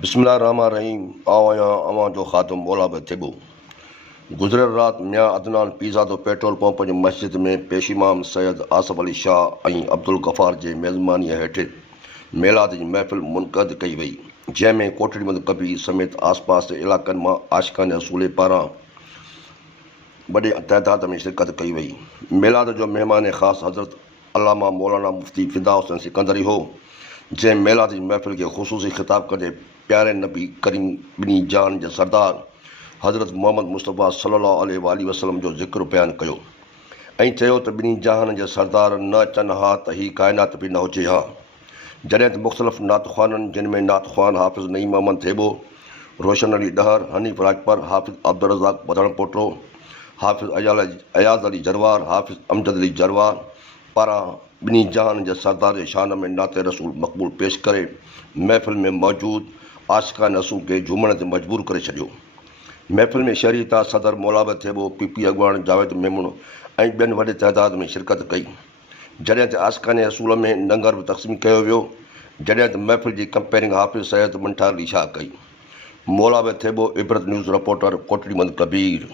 बिस्मिल्लाहिर्रहमानिर्रहीम। आओ आहियां अवां जो ख़ातम मौला बि थिबो। गुज़िरियल राति मियां अदनान पीज़ादो पेट्रोल पंप जी मस्जिद में पेश इमाम सैयद आसफ़ अली शाह ऐं अब्दुल गफ़ार जे मेज़बानीअ हेठि मेलाद जी महफ़िल मुनक़द कई वई, जंहिंमें कोटड़ीमल कबीर समेत आसपास जे इलाक़नि मां आशिक़ान रसूल पारां वॾे तइदाद में शिरकत कई वई। मेलाद जो महिमान ख़ासि हज़रत अल्लामा मौलाना मुफ़्ती फ़िदा हुसैन सिकंदरी हो, जंहिं मेलाद जी महफ़िल खे ख़ुसूसी ख़िताब कंदे प्यारे नबी करीम बिनी जान जे सरदार हज़रत मोहम्मद मुस्तफ़ा सल्लल्लाहु अलैहि वसल्लम जो ज़िक्र बयानु कयो ऐं चयो त ॿिन्ही जहान जे सरदार न अचनि हा त हीअ काइनात बि न हुजे हा। जॾहिं त मुख़्तलिफ़ नातख़्वाननि, जिन में नातख़्वान हाफ़िज़ नईम मोहम्मद थेबो, रोशन अली डहर, हनीफ़ राजपर, हाफ़िज़ अब्दुल रज़ाक बदण पोटो, हाफ़िज़ अयाज़ अली जरवार, हाफ़िज़ अमजद अली जरवार पारां ॿिन्ही जहान जे सरदार जे शान में नाते रसूल मक़बूल पेश करे महफ़िल में मौजूद आशिक़ान रसूल खे झूमण ते मजबूर करे छॾियो। महफ़िल में शरीता सदर मौलाब थेबो, पीपी अॻवान जावेद मेमुण ऐं ॿियनि वॾे तइदाद में शिरकत कई। जॾहिं त आशिक़ान रसूल में लंगर बि तक़सीम कयो वियो। जॾहिं त महफ़िल जी कंपेयरिंग हाफ़िज़ सैयद मुंठार अली शाह कई। मौलाब थेबो, इबरत न्यूज़ रिपोर्टर, कोटड़ीमल कबीर।